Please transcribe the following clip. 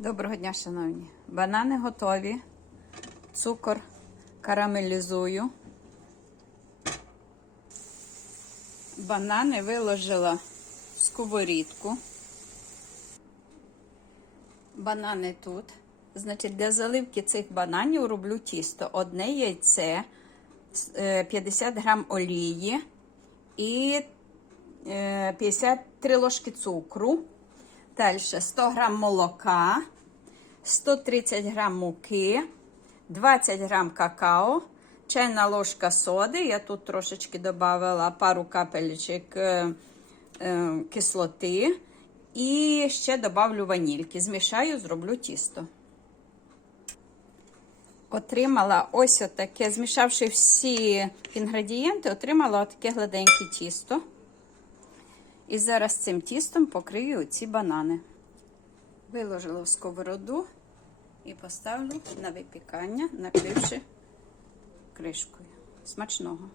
Доброго дня, шановні. Банани готові. Цукор карамелізую. Банани виложила в сковорідку. Банани тут. Значить, для заливки цих бананів роблю тісто. Одне яйце, е, 50 грам олії і е, 53 ложки цукру. Далі 100 грам молока, 130 грам муки, 20 грам какао, чайна ложка соди. Я тут трошечки додала пару капелечок е, е, кислоти. І ще добавлю ванільки. Змішаю, зроблю тісто. Отримала ось отаке, змішавши всі інгредієнти, отримала отаке гладеньке тісто. І зараз цим тістом покрию ці банани. Виложила в сковороду і поставлю на випікання, накривши кришкою. Смачного!